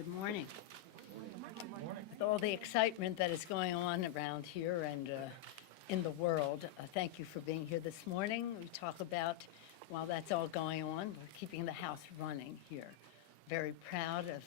Good morning. With all the excitement that is going on around here and in the world, thank you for being here this morning. We talk about, while that's all going on, we're keeping the House running here. Very proud of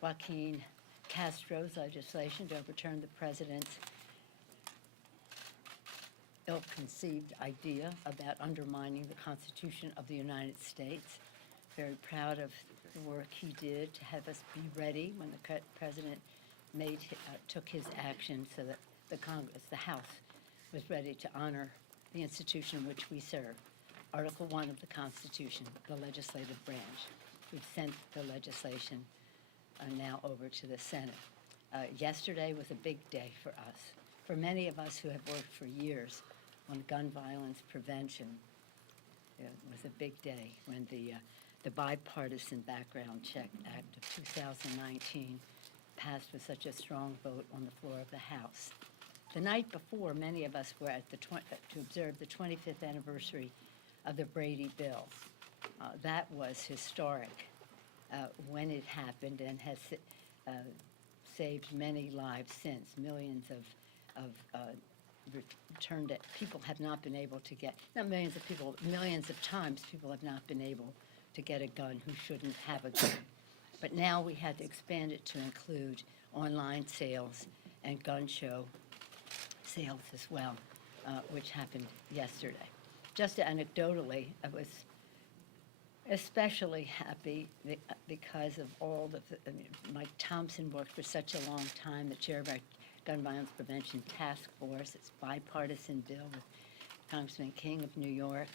Joaquin Castro's legislation to overturn the president's ill-conceived idea about undermining the Constitution of the United States. Very proud of the work he did to have us be ready when the president took his action so that the House, was ready to honor the institution in which we serve. Article 1 of the Constitution, the legislative branch. We've sent the legislation now over to the Senate. Yesterday was a big day for us. For many of us who have worked for years on gun violence prevention, it was a big day when the Bipartisan Background Check Act of 2019 passed with such a strong vote on the floor of the House. The night before, many of us were at to observe the 25th anniversary of the Brady Bill. That was historic when it happened and has saved many lives since. Millions of returned it. People have not been able to get, not millions of people, millions of times people have not been able to get a gun who shouldn't have a gun. But now we had to expand it to include online sales and gun show sales as well, which happened yesterday. Just anecdotally, I was especially happy because of all Mike Thompson worked for such a long time, the chair of our Gun Violence Prevention Task Force. It's a bipartisan bill with Congressman King of New York.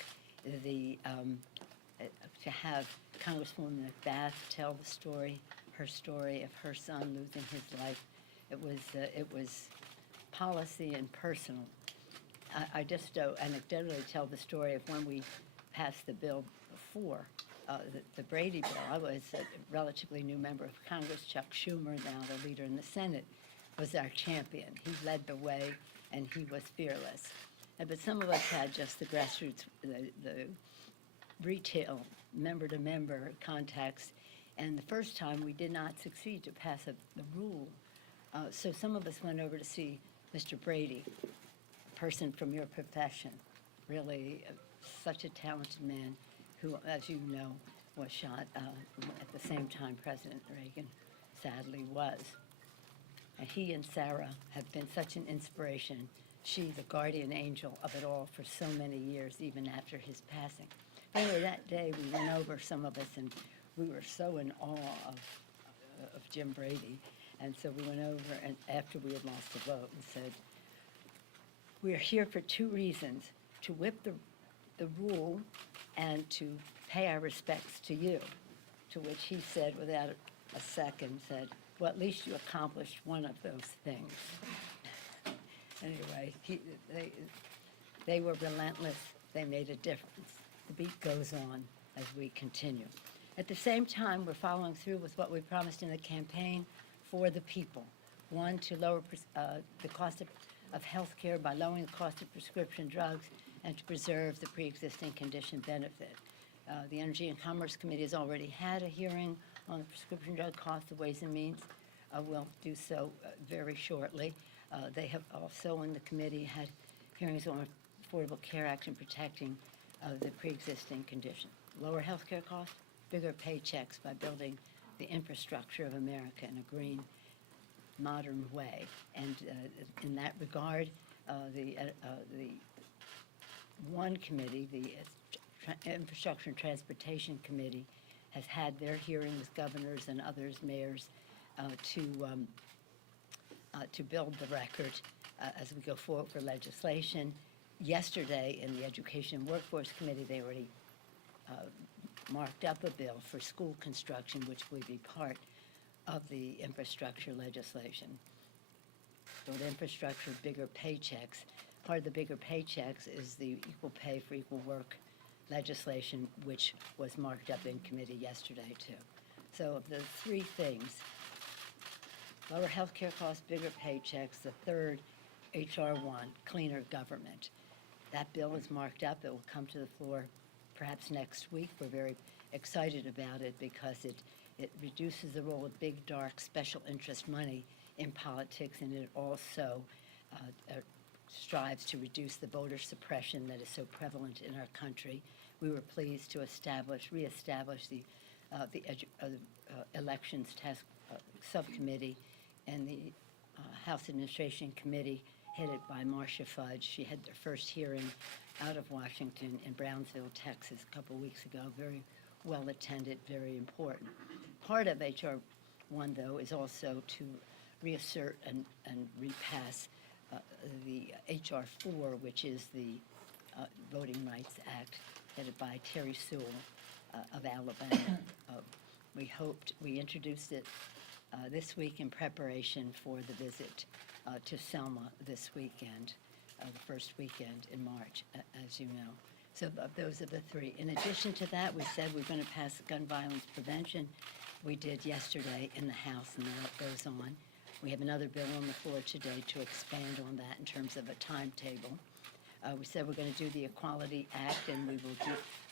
To have Congresswoman McBath tell the story, her story of her son losing his life, it was policy and personal. I just anecdotally tell the story of when we passed the bill before, the Brady Bill. I was a relatively new member of Congress. Chuck Schumer, now the leader in the Senate, was our champion. He led the way, and he was fearless. But some of us had just the grassroots, the retail, member-to-member contacts, and the first time we did not succeed to pass the rule. So some of us went over to see Mr. Brady, a person from your profession, really such a talented man who, as you know, was shot at the same time President Reagan sadly was. And he and Sarah have been such an inspiration. She, the guardian angel of it all for so many years, even after his passing. Anyway, that day we went over, some of us, and we were so in awe of Jim Brady. And so we went over, and after we had lost the vote, and said, "We are here for two reasons, to whip the rule and to pay our respects to you." To which he said, without a second, said, "Well, at least you accomplished one of those things." Anyway, they were relentless. They made a difference. The beat goes on as we continue. At the same time, we're following through with what we promised in the campaign for the people. One, to lower the cost of health care by lowering the cost of prescription drugs and to preserve the pre-existing condition benefit. The Energy and Commerce Committee has already had a hearing on the prescription drug cost. The Ways and Means will do so very shortly. They have also in the committee had hearings on Affordable Care Act and protecting the pre-existing condition. Lower health care costs, bigger paychecks by building the infrastructure of America in a green, modern way. And in that regard, the one committee, the Infrastructure and Transportation Committee, has had their hearing with governors and others, mayors, to build the record as we go forward for legislation. Yesterday, in the Education and Workforce Committee, they already marked up a bill for school construction, which will be part of the infrastructure legislation. Build infrastructure, bigger paychecks. Part of the bigger paychecks is the equal pay for equal work legislation, which was marked up in committee yesterday, too. So of the three things, lower health care costs, bigger paychecks. The third, H.R. 1, cleaner government. That bill is marked up. It will come to the floor perhaps next week. We're very excited about it because it it reduces the role of big, dark, special interest money in politics, and it also strives to reduce the voter suppression that is so prevalent in our country. We were pleased to reestablish the Elections Task Subcommittee and the House Administration Committee headed by Marcia Fudge. She had their first hearing out of Washington in Brownsville, Texas, a couple weeks ago. Very well attended, very important. Part of H.R. 1, though, is also to reassert and repass the H.R. 4, which is the Voting Rights Act, headed by Terry Sewell of Alabama. We introduced it this week in preparation for the visit to Selma this weekend, the first weekend in March, as you know. So those are the three. In addition to that, we said we're going to pass gun violence prevention. We did yesterday in the House, and that goes on. We have another bill on the floor today to expand on that in terms of a timetable. We said we're going to do the Equality Act, and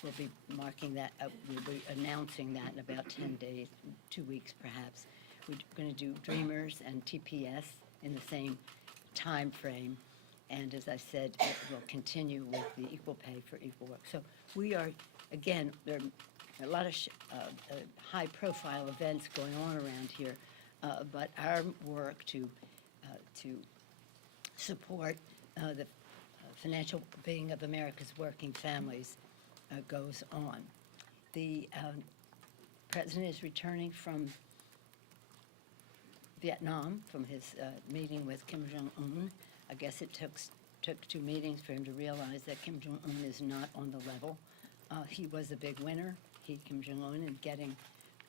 we'll be marking that, we'll be announcing that in about 10 days, 2 weeks perhaps. We're going to do Dreamers and TPS in the same time frame. And as I said, we'll continue with the equal pay for equal work. So we are, again, there are a lot of high-profile events going on around here, but our work to support the financial being of America's working families goes on. The president is returning from Vietnam, from his meeting with Kim Jong-un. I guess it took 2 meetings for him to realize that Kim Jong-un is not on the level. He was a big winner, Kim Jong-un, in getting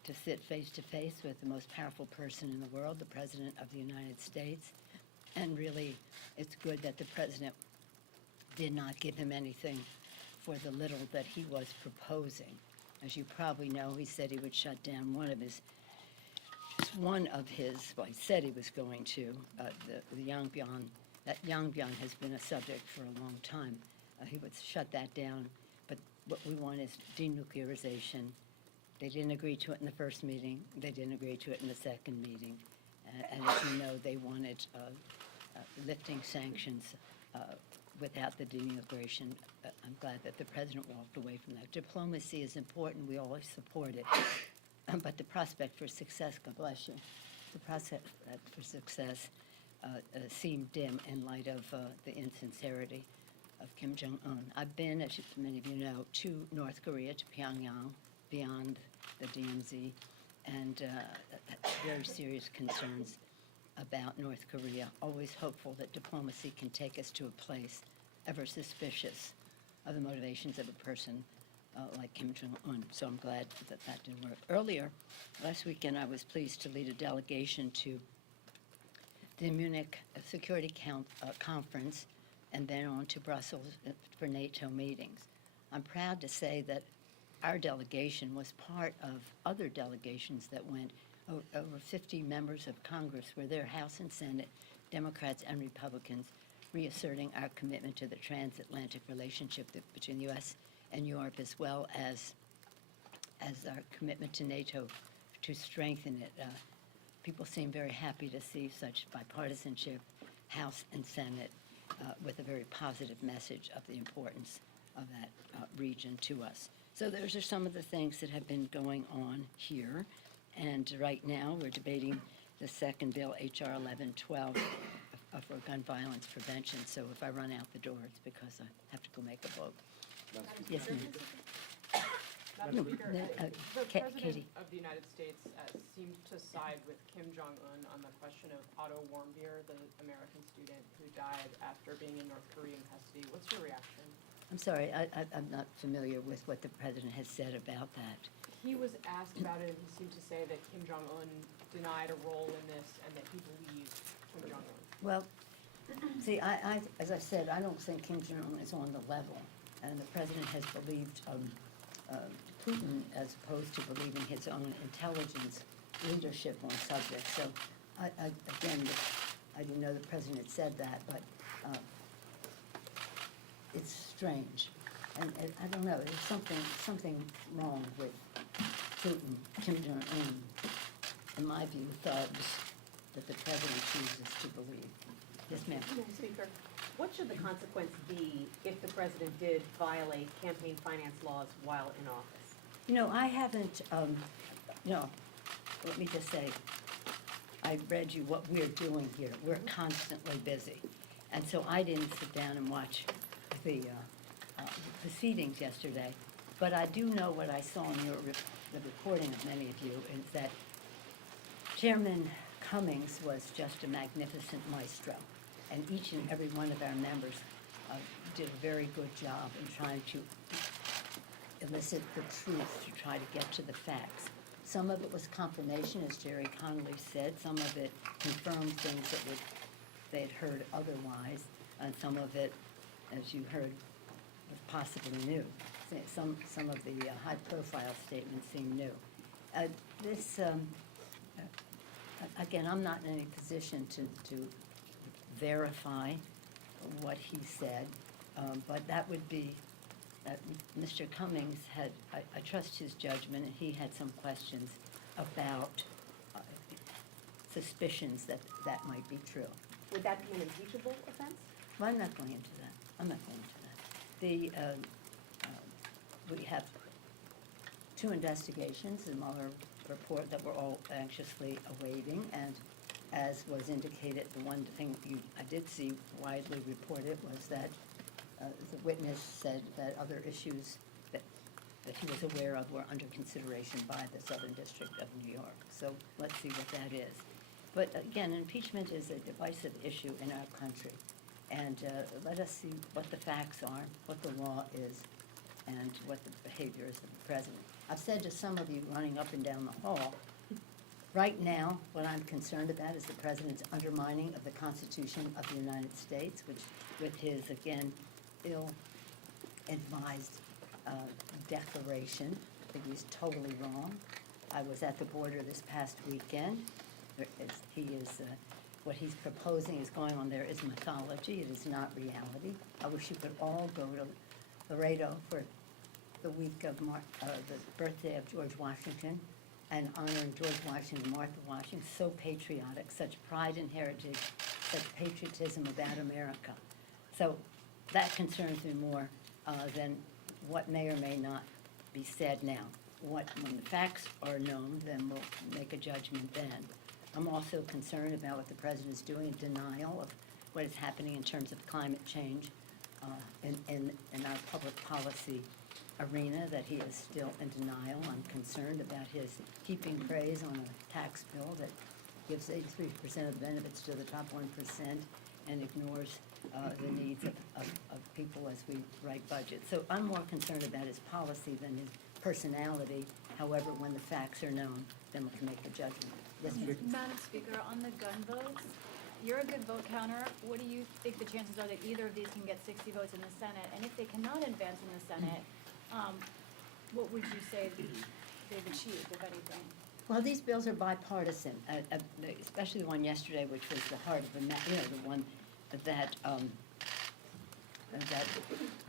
to sit face-to-face with the most powerful person in the world, the President of the United States. And really, it's good that the President did not give him anything for the little that he was proposing. As you probably know, he said he would shut down well, he said he was going to, the Yanbian. That Yanbian has been a subject for a long time. He would shut that down, but what we want is denuclearization. They didn't agree to it in the first meeting. They didn't agree to it in the second meeting. And as you know, they wanted lifting sanctions without the denuclearization. I'm glad that the president walked away from that. Diplomacy is important. We always support it. But the prospect for success, God bless you, the prospect for success seemed dim in light of the insincerity of Kim Jong-un. I've been, as many of you know, to North Korea, to Pyongyang, beyond the DMZ, and very serious concerns about North Korea. Always hopeful that diplomacy can take us to a place ever suspicious of the motivations of a person like Kim Jong-un. So I'm glad that that didn't work. Earlier, last weekend, I was pleased to lead a delegation to the Munich Security Conference and then on to Brussels for NATO meetings. I'm proud to say that our delegation was part of other delegations that went. Over 50 members of Congress were there, House and Senate, Democrats and Republicans, reasserting our commitment to the transatlantic relationship between the U.S. and Europe, as well as our commitment to NATO to strengthen it. People seem very happy to see such bipartisanship, House and Senate, with a very positive message of the importance of that region to us. So those are some of the things that have been going on here. And right now, we're debating the second bill, H.R. 1112, for gun violence prevention. So if I run out the door, it's because I have to go make a vote. Yes, ma'am. Madam Speaker, the President Katie. of the United States seemed to side with Kim Jong-un on the question of Otto Warmbier, the American student who died after being in North Korean custody. What's your reaction? I'm sorry, I'm not familiar with what the president has said about that. He was asked about it, and he seemed to say that Kim Jong-un denied a role in this and that he believed Kim Jong-un. Well, see, as I said, I don't think Kim Jong-un is on the level, and the president has believed Putin as opposed to believing his own intelligence leadership on subjects. So, again, I didn't know the president had said that, but it's strange. And I don't know, there's something wrong with Putin, Kim Jong-un, in my view, thugs that the president chooses to believe. Yes, ma'am. Madam Speaker, what should the consequence be if the president did violate campaign finance laws while in office? You know, I haven't, no, let me just say, I read you what we're doing here. We're constantly busy. And so I didn't sit down and watch the proceedings yesterday. But I do know what I saw in the recording of many of you is that Chairman Cummings was just a magnificent maestro. And each and every one of our members did a very good job in trying to elicit the truth, to try to get to the facts. Some of it was confirmation, as Jerry Connolly said. Some of it confirmed things that they had heard otherwise. And some of it, as you heard, was possibly new. Some of the high-profile statements seem new. Again, I'm not in any position to verify what he said, but that would be, Mr. Cummings had, I trust his judgment, and he had some questions about suspicions that that might be true. Would that be an impeachable offense? Well, I'm not going into that. I'm not going into that. We have two investigations, the Mueller report that we're all anxiously awaiting, and as was indicated, the one thing I did see widely reported was that the witness said that other issues that he was aware of were under consideration by the Southern District of New York. So let's see what that is. But again, impeachment is a divisive issue in our country. And let us see what the facts are, what the law is, and what the behavior is of the president. I've said to some of you running up and down the hall, right now, what I'm concerned about is the president's undermining of the Constitution of the United States, which with his, again, ill-advised declaration, I think he's totally wrong. I was at the border this past weekend. What he's proposing is going on there is mythology. It is not reality. I wish you could all go to Laredo for the week of the birthday of George Washington and honoring George Washington and Martha Washington. So patriotic, such pride and heritage, such patriotism about America. So that concerns me more than what may or may not be said now. When the facts are known, then we'll make a judgment then. I'm also concerned about what the president is doing in denial of what is happening in terms of climate change in our public policy arena, that he is still in denial. I'm concerned about his heaping praise on a tax bill that gives 83% of the benefits to the top 1% and ignores the needs of people as we write budgets. So I'm more concerned about his policy than his personality. However, when the facts are known, then we can make a judgment. Yes, ma'am. Madam Speaker, on the gun votes, you're a good vote counter. What do you think the chances are that either of these can get 60 votes in the Senate? And if they cannot advance in the Senate, what would you say they've achieved, if anything? Well, these bills are bipartisan, especially the one yesterday, which was the heart of the the one that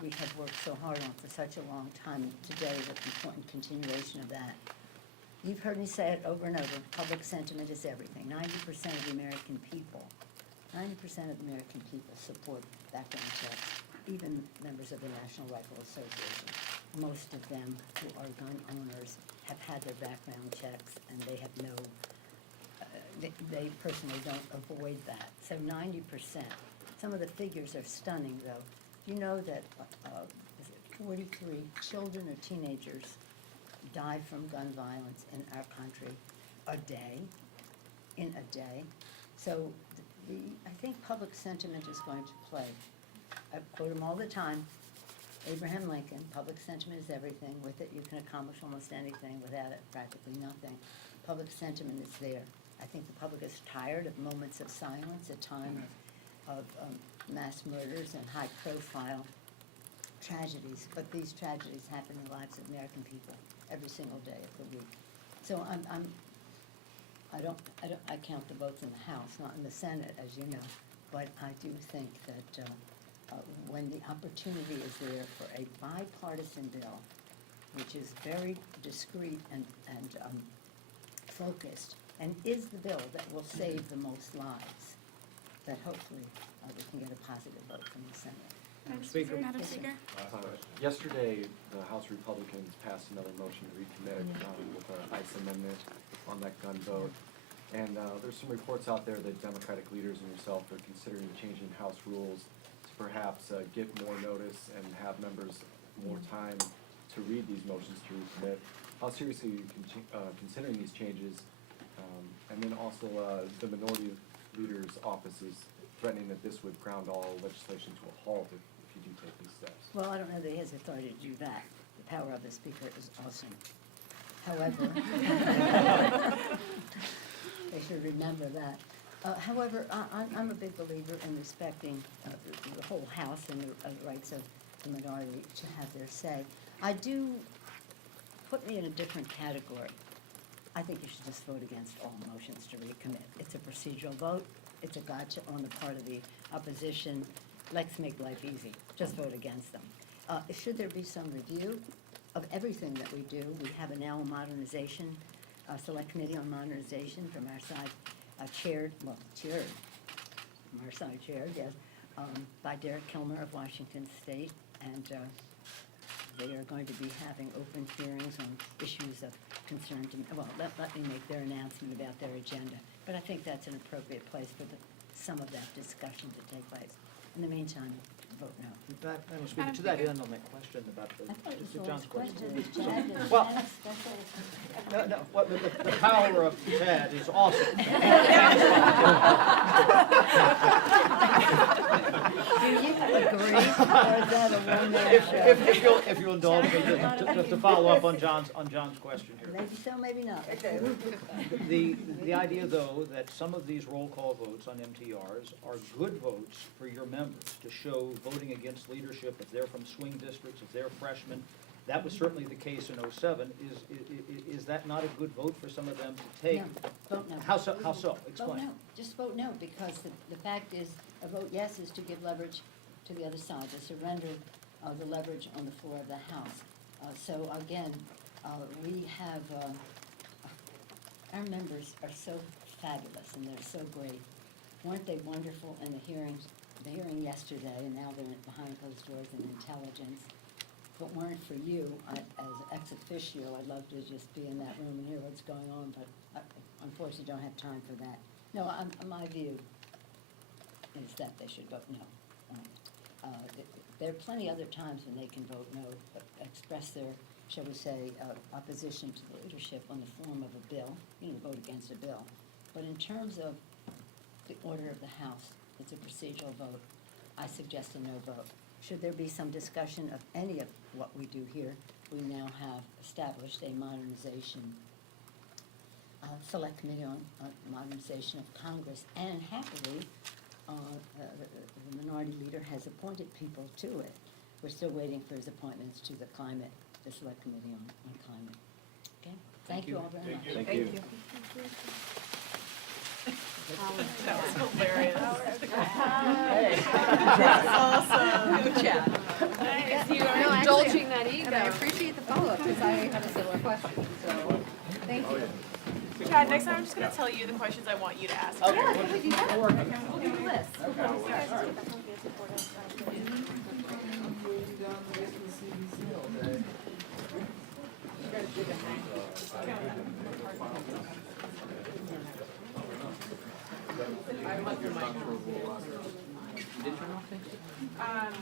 we had worked so hard on for such a long time. Today is an important continuation of that. You've heard me say it over and over, public sentiment is everything. 90% of the American people, 90% of American people support background checks, even members of the National Rifle Association. Most of them who are gun owners have had their background checks, and they have no, they personally don't avoid that. So 90%. Some of the figures are stunning, though. You know that 43 children or teenagers die from gun violence in our country in a day. So I think public sentiment is going to play. I quote him all the time, Abraham Lincoln, public sentiment is everything. With it, you can accomplish almost anything. Without it, practically nothing. Public sentiment is there. I think the public is tired of moments of silence, a time of mass murders and high-profile tragedies. But these tragedies happen in the lives of American people every single day of the week. So I count the votes in the House, not in the Senate, as you know. But I do think that when the opportunity is there for a bipartisan bill which is very discreet and focused, and is the bill that will save the most lives, that hopefully we can get a positive vote from the Senate. Speaker. Madam Yes, sir. Speaker? Yesterday, the House Republicans passed another motion to recommit with an ICE amendment on that gun vote. And there's some reports out there that Democratic leaders and yourself are considering changing House rules to perhaps get more notice and have members more time to read these motions to recommit. How seriously are you considering these changes? And then also the minority leader's office is threatening that this would ground all legislation to a halt if you do take these steps. Well, I don't know that he has authority to do that. The power of the Speaker is awesome. However, they should remember that. However, I'm a big believer in respecting the whole House and the rights of the minority to have their say. I do, put me in a different category. I think you should just vote against all motions to recommit. It's a procedural vote. It's a gotcha on the part of the opposition. Let's make life easy. Just vote against them. Should there be some review of everything that we do? We have now a modernization, select committee on modernization from our side, chaired, from our side chaired, yes, by Derek Kilmer of Washington State. And they are going to be having open hearings on issues of concern to, well, let me make their announcement about their agenda. But I think that's an appropriate place for some of that discussion to take place. In the meantime, vote no. Madam Speaker, to that end on that question about I thought it was to the John's last question. question. Chad, is Well- Chad special? No, well, the power of Chad is awesome. Do you agree, or is that a one-man show? If you'll indulge me, just to follow up on John's question here. Maybe so, maybe not. The idea, though, that some of these roll call votes on MTRs are good votes for your members to show voting against leadership if they're from swing districts, if they're freshmen. That was certainly the case in '07. Is that not a good vote for some of them to take? No, vote no. How so? Vote Explain. no, just vote no, because the fact is, a vote yes is to give leverage to the other side, to surrender the leverage on the floor of the House. So again, we have, our members are so fabulous and they're so great. Weren't they wonderful in the hearing yesterday, and now they're behind closed doors in intelligence? If it weren't for you, as ex officio, I'd love to just be in that room and hear what's going on, but I unfortunately don't have time for that. No, my view is that they should vote no. There are plenty other times when they can vote no, but express their, shall we say, opposition to the leadership on the form of a bill, vote against a bill. But in terms of the order of the House, it's a procedural vote. I suggest a no vote. Should there be some discussion of any of what we do here, we now have established a modernization, select committee on modernization of Congress, and happily, the minority leader has appointed people to it. We're still waiting for his appointments to the select committee on climate. Okay, thank you all very much. Thank you. That was hilarious. Awesome. Good chat. You are indulging that ego. And I appreciate the follow-up, because I have a similar question, so, thank you. Chad, next time I'm just gonna tell you the questions I want you to ask. Yeah, can we do that? We'll do a list. Um,